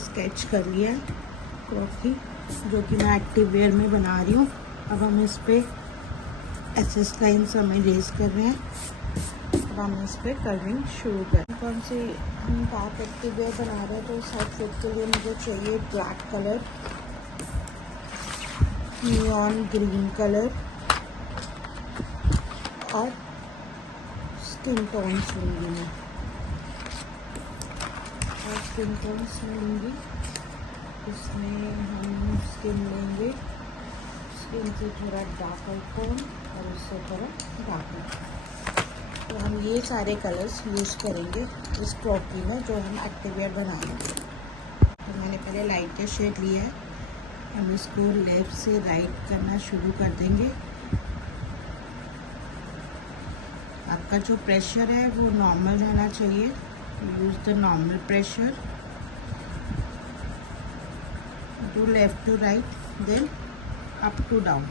Sketch कर लिया है क्रॉप की, जो कि मैं एक्टिव वेयर में बना रही हूँ। अब हम इस पर एसएस लाइन्स हम इरेज कर रहे हैं। अब हम इस पर कर्विंग शुरू करें। कौन सी हम बैक एक्टिव वेयर बना रहे हैं, तो इस आउटफिट के लिए मुझे चाहिए black colour, neon green colour और स्किन टोन्स लूँगी मैं, और स्किन टोन्स लूँगी। इसमें हम स्किन लेंगे, स्किन से थोड़ा डार्कर टोन और उससे थोड़ा डार्कर। तो हम ये सारे कलर्स यूज़ करेंगे इस क्रॉकी में जो हम एक्टिव वेयर बनाएंगे। तो मैंने पहले लाइट शेड लिया है, हम इसको लेफ़्ट से राइट करना शुरू कर देंगे। आपका जो प्रेशर है वो नॉर्मल रहना चाहिए, use the normal pressure. Do left to right, then up to down.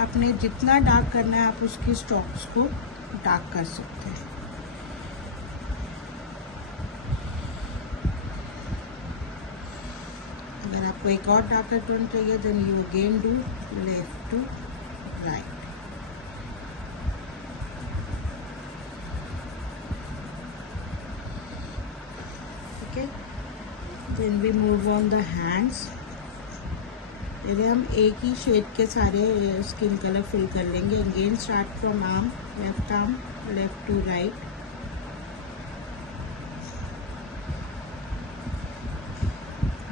आपने जितना डार्क करना है आप उसकी स्ट्रोक्स को डार्क कर सकते हैं। अगर आपको एक और डार्कर टोन चाहिए then you again do left to right. Okay, then we move on the hands. पहले हम एक ही शेड के सारे स्किन कलर फिल कर लेंगे। Again start from arm left to right.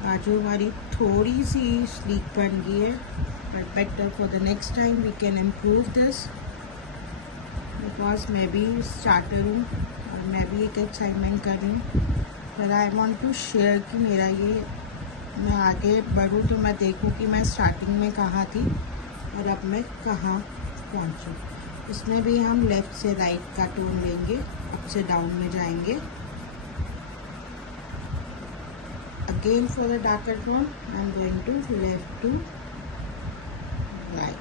बाजू हमारी थोड़ी सी स्लीक बन गई है, but better for the next time we can improve this, because मैं भी स्टार्टर हूँ और मैं भी एक असाइनमेंट कर रही हूँ। पर आई वॉन्ट टू शेयर कि मेरा ये, मैं आगे बढ़ूँ तो मैं देखूँ कि मैं स्टार्टिंग में कहाँ थी और अब मैं कहाँ पहुँचूँ। इसमें भी हम लेफ़्ट से राइट का टोन लेंगे, अप से डाउन में जाएंगे। Again for the darker tone I am going to left to right.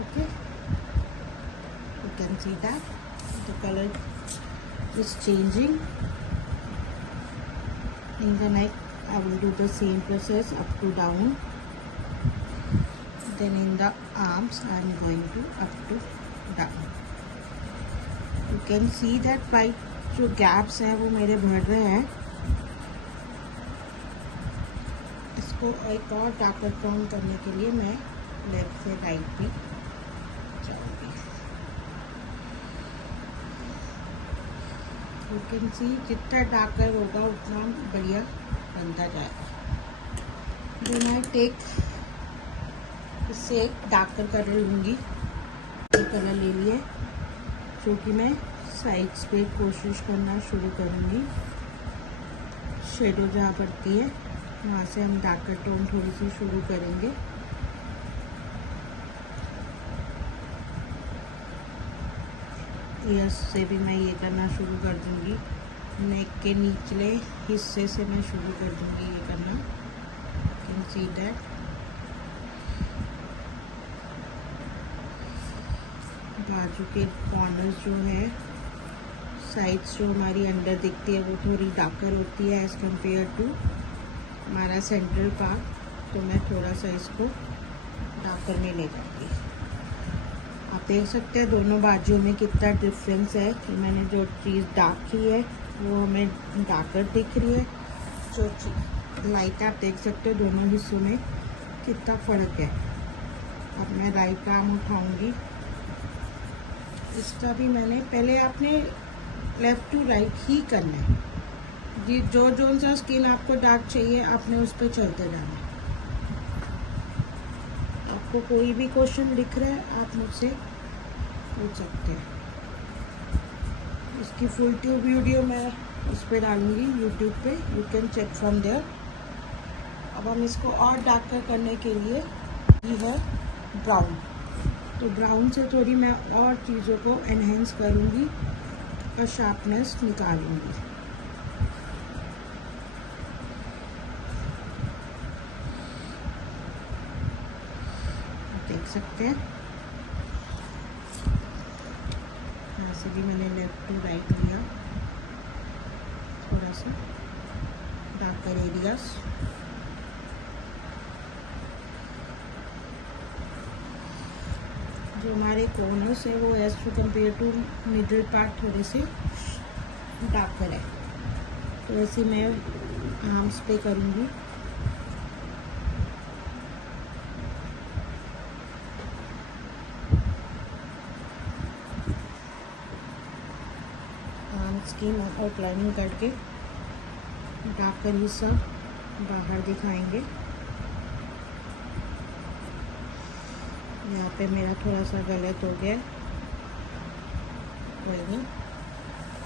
Okay, you can see that the colour is changing. In the neck I will do the same process, up to down. Then in the arms I am going to up to down. You can see that white जो gaps हैं वो मेरे भर रहे हैं। इसको एक और डार्कर टोन करने के लिए मैं लेफ्ट से राइट भी जाऊँगी। यू कैन सी जितना डार्कर होगा उतना बढ़िया बनता जाएगा। देन आई टेक, इससे एक डार्कर कलर लूँगी। कलर ले लिए, जो कि मैं साइड्स पे कोशिश करना शुरू करूँगी। शेडो जहाँ पड़ती है वहाँ से हम डार्कर टोन थोड़ी सी शुरू करेंगे। ईयर्स से भी मैं ये करना शुरू कर दूँगी। नेक के निचले हिस्से से मैं शुरू कर दूँगी ये करना। Can see that. बाजू के कॉर्नर्स जो है, साइड्स जो हमारी अंदर दिखती है वो थोड़ी डार्कर होती है एज़ कम्पेयर टू हमारा सेंट्रल पार्ट, तो मैं थोड़ा सा इसको डार्कर में ले जाऊँगी। आप देख सकते हैं दोनों बाजुओं में कितना डिफरेंस है कि मैंने जो चीज़ डार्क की है वो हमें डार्कर दिख रही है, जो चीज़ लाइट आप देख सकते हो दोनों हिस्सों में कितना फ़र्क है। अब मैं राइट आर्म उठाऊंगी, इसका भी मैंने पहले आपने लेफ़्ट टू राइट ही करना है। जी, जो सा स्किन आपको डार्क चाहिए आपने उस पर चलते जाना है। आपको कोई भी क्वेश्चन दिख रहा है आप मुझसे पूछ सकते हैं। इसकी फुल ट्यूब वीडियो मैं उस पर डालूँगी यूट्यूब पे, you can check from there. अब हम इसको और डार्कर करने के लिए ये है ब्राउन, तो ब्राउन से थोड़ी मैं और चीज़ों को एनहेंस करूँगी और शार्पनेस निकालूँगी। देख सकते हैं से भी मैंने लेफ्ट टू राइट लिया, थोड़ा सा डार्कर एरियाज। जो हमारे कॉर्नर्स है वो as to compare to middle part थोड़े से डार्कर है, तो ऐसे मैं आर्म्स पे करूँगी। आर्म्स की आउटलाइनिंग करके डार्कर हिस्सा बाहर दिखाएंगे। यहाँ पे मेरा थोड़ा सा गलत हो गया, कोई नहीं।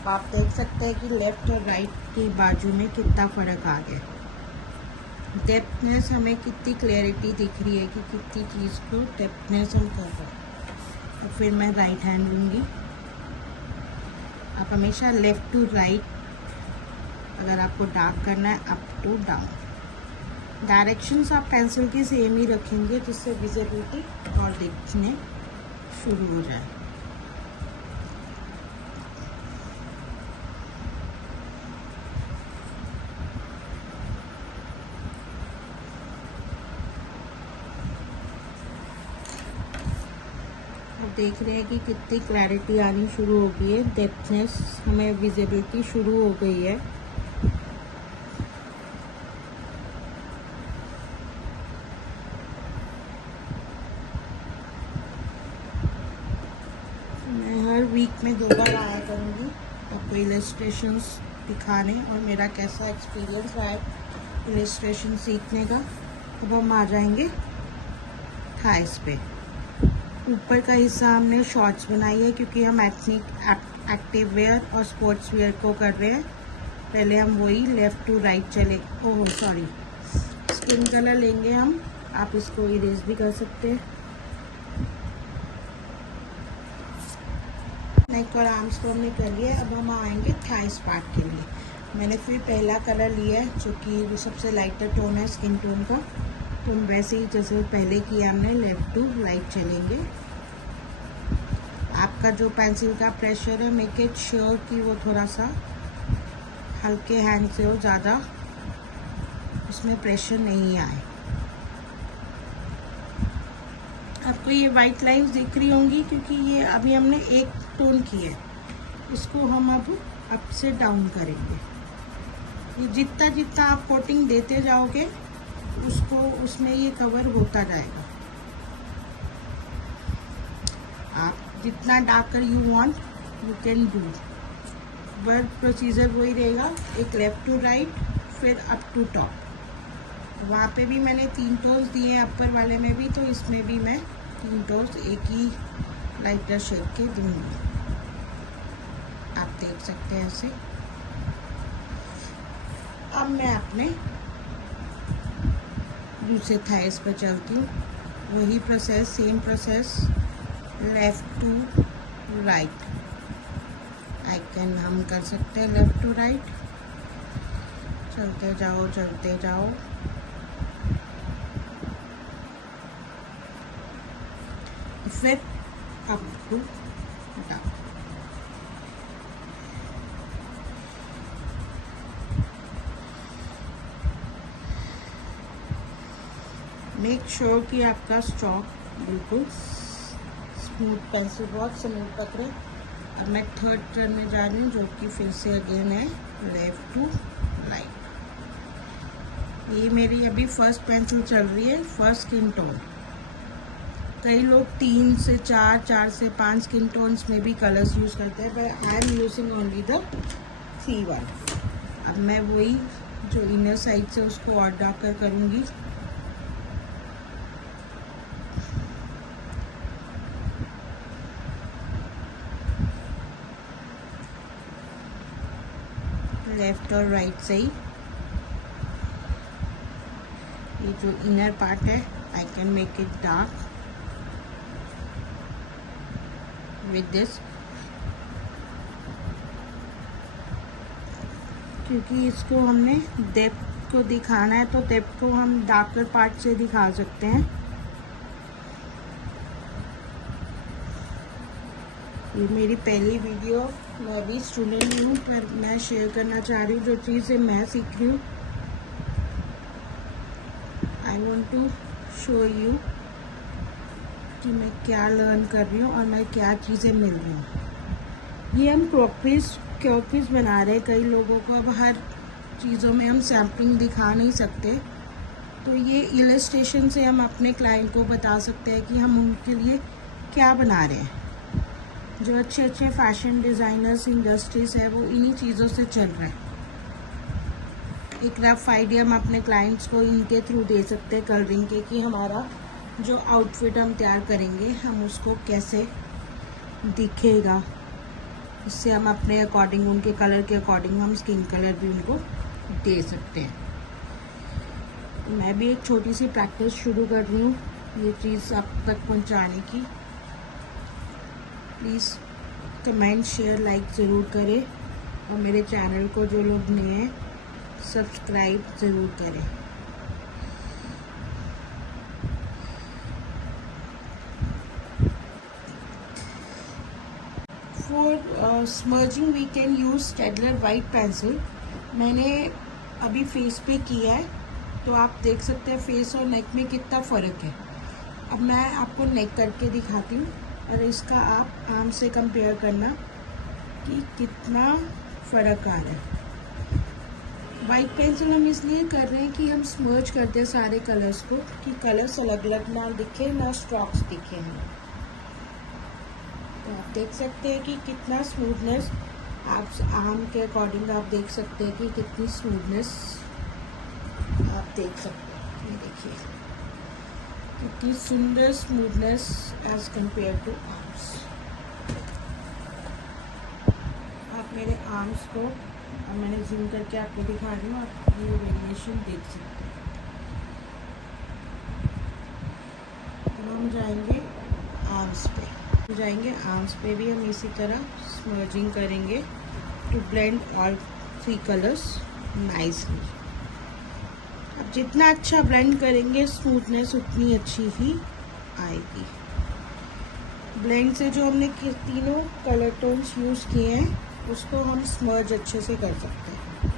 आप देख सकते हैं कि लेफ्ट और राइट की बाजू में कितना फ़र्क आ गया। डेप्थनेस हमें कितनी क्लैरिटी दिख रही है कि कितनी चीज़ को डेप्थनेस हम कर रहे हैं। और फिर मैं राइट हैंड लूँगी। आप हमेशा लेफ़्ट टू राइट, अगर आपको डार्क करना है अप टू डाउन, डायरेक्शंस आप पेंसिल की सेम ही रखेंगे जिससे विजिबिलिटी और दिखने शुरू हो जाए। अब देख रहे हैं कि कितनी क्लैरिटी आनी शुरू हो गई है, डेप्थनेस हमें विजिबिलिटी शुरू हो गई है। वीक में 2 बार आया करूँगी आपको इलस्ट्रेशंस दिखाने और मेरा कैसा एक्सपीरियंस रहा है इलस्ट्रेशन सीखने का। अब हम आ जाएंगे थाइस पे। ऊपर का हिस्सा हमने शॉर्ट्स बनाई है क्योंकि हम एथनिक एक्टिव वेयर और स्पोर्ट्स वेयर को कर रहे हैं। पहले हम वही लेफ़्ट टू राइट चले, ओह सॉरी, स्किन कलर लेंगे हम। आप इसको इरेज भी कर सकते हैं। नेक और आर्म्स को हमने कर लिया। अब हम आएंगे थाइस पार्ट के लिए। मैंने फिर पहला कलर लिया है जो कि सबसे लाइटर टोन है स्किन टोन का। तो वैसे ही जैसे पहले किया हमने लेफ़्ट टू राइट चलेंगे। आपका जो पेंसिल का प्रेशर है, मेक इट श्योर कि वो थोड़ा सा हल्के हैंड से हो, ज़्यादा उसमें प्रेशर नहीं आए। आपको ये वाइट लाइन्स दिख रही होंगी क्योंकि ये अभी हमने एक टोन की है, इसको हम अब अप से डाउन करेंगे। ये जितना जितना आप कोटिंग देते जाओगे उसको उसमें ये कवर होता जाएगा। आप जितना darker you want you can do, work procedure वही रहेगा, एक लेफ़्ट टू राइट फिर अप टू टॉप। वहाँ पे भी मैंने 3 टोन्स दिए हैं अपर वाले में भी, तो इसमें भी मैं 3 टोन्स एक ही लाइटर शेड के दूंगी। आप देख सकते हैं ऐसे। अब मैं अपने दूसरे थाइस पर चलती हूँ। वही process, same process, left to right. आइकन हम कर सकते हैं लेफ़्ट टू राइट, चलते जाओ चलते जाओ। फिर up to down. Make sure कि आपका स्ट्रोक बिल्कुल स्मूथ, पेंसिल बहुत स्मूथ पकड़े। अब मैं थर्ड टर्न में जा रही हूँ जो कि फिर से अगेन है लेफ़्ट टू राइट। ये मेरी अभी फर्स्ट पेंसिल चल रही है, फर्स्ट स्किन टोन। कई लोग 3 से 4, 4 से 5 स्किन टोन्स में भी कलर्स यूज़ करते हैं, but I am using only the C1। अब मैं वही जो इनर साइड से उसको और डार्कर करूँगी। लेफ्ट और राइट से ही ये जो इनर पार्ट है I can make it dark with this, क्योंकि इसको हमने डेप्थ को दिखाना है तो डेप्थ को हम डार्कर पार्ट से दिखा सकते हैं। ये मेरी पहली वीडियो, मैं भी स्टूडेंट हूँ पर मैं शेयर करना चाह रही हूँ जो चीज़ें मैं सीख रही हूँ। I want to show you कि मैं क्या लर्न कर रही हूँ और मैं क्या चीज़ें मिल रही हूँ। ये हम क्रॉकरीज बना रहे हैं। कई लोगों को अब हर चीज़ों में हम सैम्पलिंग दिखा नहीं सकते, तो ये इलस्ट्रेशन से हम अपने क्लाइंट को बता सकते हैं कि हम उनके लिए क्या बना रहे हैं। जो अच्छे अच्छे फैशन डिज़ाइनर्स इंडस्ट्रीज है वो इन्हीं चीज़ों से चल रहा है। एक रफ आइडिया हम अपने क्लाइंट्स को इनके थ्रू दे सकते हैं कलरिंग के, कि हमारा जो आउटफिट हम तैयार करेंगे हम उसको कैसे दिखेगा। इससे हम अपने अकॉर्डिंग, उनके कलर के अकॉर्डिंग हम स्किन कलर भी उनको दे सकते हैं। मैं भी एक छोटी सी प्रैक्टिस शुरू कर रही हूँ ये चीज़ आप तक पहुँचाने की। प्लीज़ कमेंट शेयर लाइक ज़रूर करें और मेरे चैनल को जो लोग नए हैं सब्सक्राइब ज़रूर करें। For smudging we can use Staedtler white pencil. मैंने अभी फेस पे किया है तो आप देख सकते हैं फेस और नेक में कितना फ़र्क है। अब मैं आपको नेक करके दिखाती हूँ और इसका आप आर्म से कंपेयर करना कि कितना फ़र्क आ रहा है। वाइट पेंसिल हम इसलिए कर रहे हैं कि हम स्मर्ज करते हैं सारे कलर्स को, कि कलर्स अलग अलग ना दिखे, ना स्ट्रोक्स दिखे हमें। तो आप देख सकते हैं कि कितना स्मूथनेस, आप आर्म के अकॉर्डिंग आप देख सकते हैं कि कितनी स्मूथनेस आप देख सकते हैं। ये देखिए कितनी सुंदर smoothness as compare to arms. आप मेरे आर्म्स को, और मैंने जूम करके आपको दिखा रही हूँ, आप ये वेरिएशन देख सकते हैं। तो हम जाएंगे आर्म्स पे भी हम इसी तरह स्मर्जिंग करेंगे to blend all 3 colours nicely. अब जितना अच्छा ब्लेंड करेंगे स्मूथनेस उतनी अच्छी ही आएगी। ब्लेंड से जो हमने तीनों कलर टोन्स यूज़ किए हैं उसको हम स्मर्ज अच्छे से कर सकते हैं।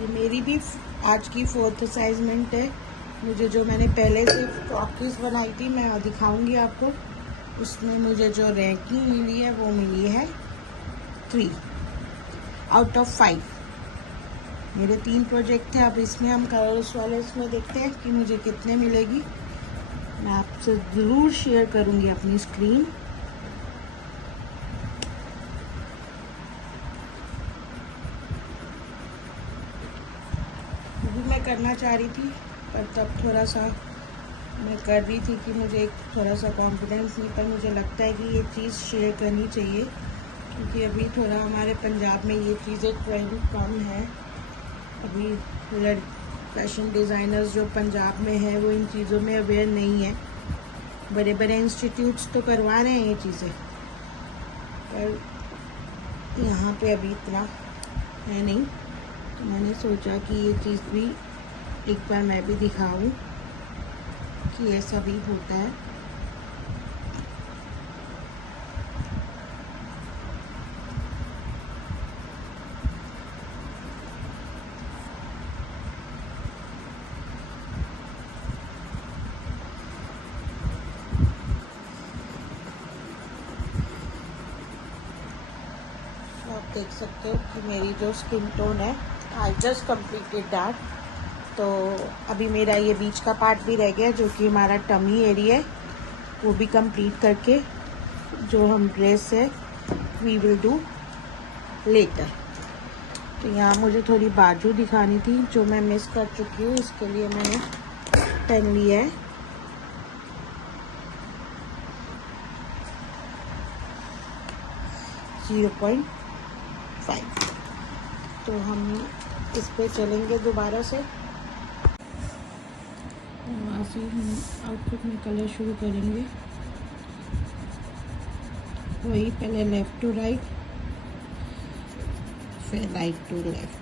ये मेरी भी आज की 4th असाइनमेंट है। मुझे जो मैंने पहले से क्रॉकरीज बनाई थी मैं दिखाऊंगी आपको, उसमें मुझे जो रैंकिंग मिली है वो मिली है 3 आउट ऑफ 5। मेरे 3 प्रोजेक्ट थे। अब इसमें हम कलर्स वाले इसमें देखते हैं कि मुझे कितने मिलेगी। मैं आपसे ज़रूर शेयर करूंगी अपनी स्क्रीन। भी मैं करना चाह रही थी पर तब थोड़ा सा मैं कर रही थी कि मुझे थोड़ा सा कॉन्फिडेंस नहीं, पर मुझे लगता है कि ये चीज़ शेयर करनी चाहिए क्योंकि अभी थोड़ा हमारे पंजाब में ये चीज़ें ट्रेंड कम है। अभी फैशन डिज़ाइनर्स जो पंजाब में है वो इन चीज़ों में अवेयर नहीं है। बड़े बड़े इंस्टीट्यूट्स तो करवा रहे हैं ये चीज़ें, पर यहाँ पे अभी इतना है नहीं। तो मैंने सोचा कि ये चीज़ भी एक बार मैं भी दिखाऊं कि ऐसा भी होता है। तो आप देख सकते हो कि मेरी जो स्किन टोन है, आई जस्ट कम्प्लीटेड दैट। तो अभी मेरा ये बीच का पार्ट भी रह गया जो कि हमारा टमी एरिया है, वो भी कंप्लीट करके जो हम ड्रेस है वी विल डू लेटर। तो यहाँ मुझे थोड़ी बाजू दिखानी थी जो मैं मिस कर चुकी हूँ, इसके लिए मैंने पेन लिया है। .5। तो हम इस पे चलेंगे दोबारा से। वहाँ से हम आउटफिट में कलर शुरू करेंगे। वही पहले लेफ़्ट टू राइट, फिर राइट टू लेफ़्ट।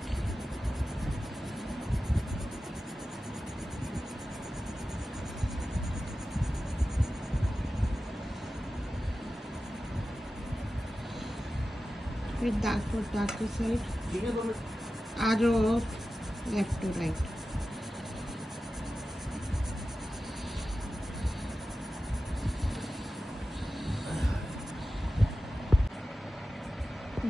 फिर डार्क साइड आ जाओ, लेफ्ट टू राइट।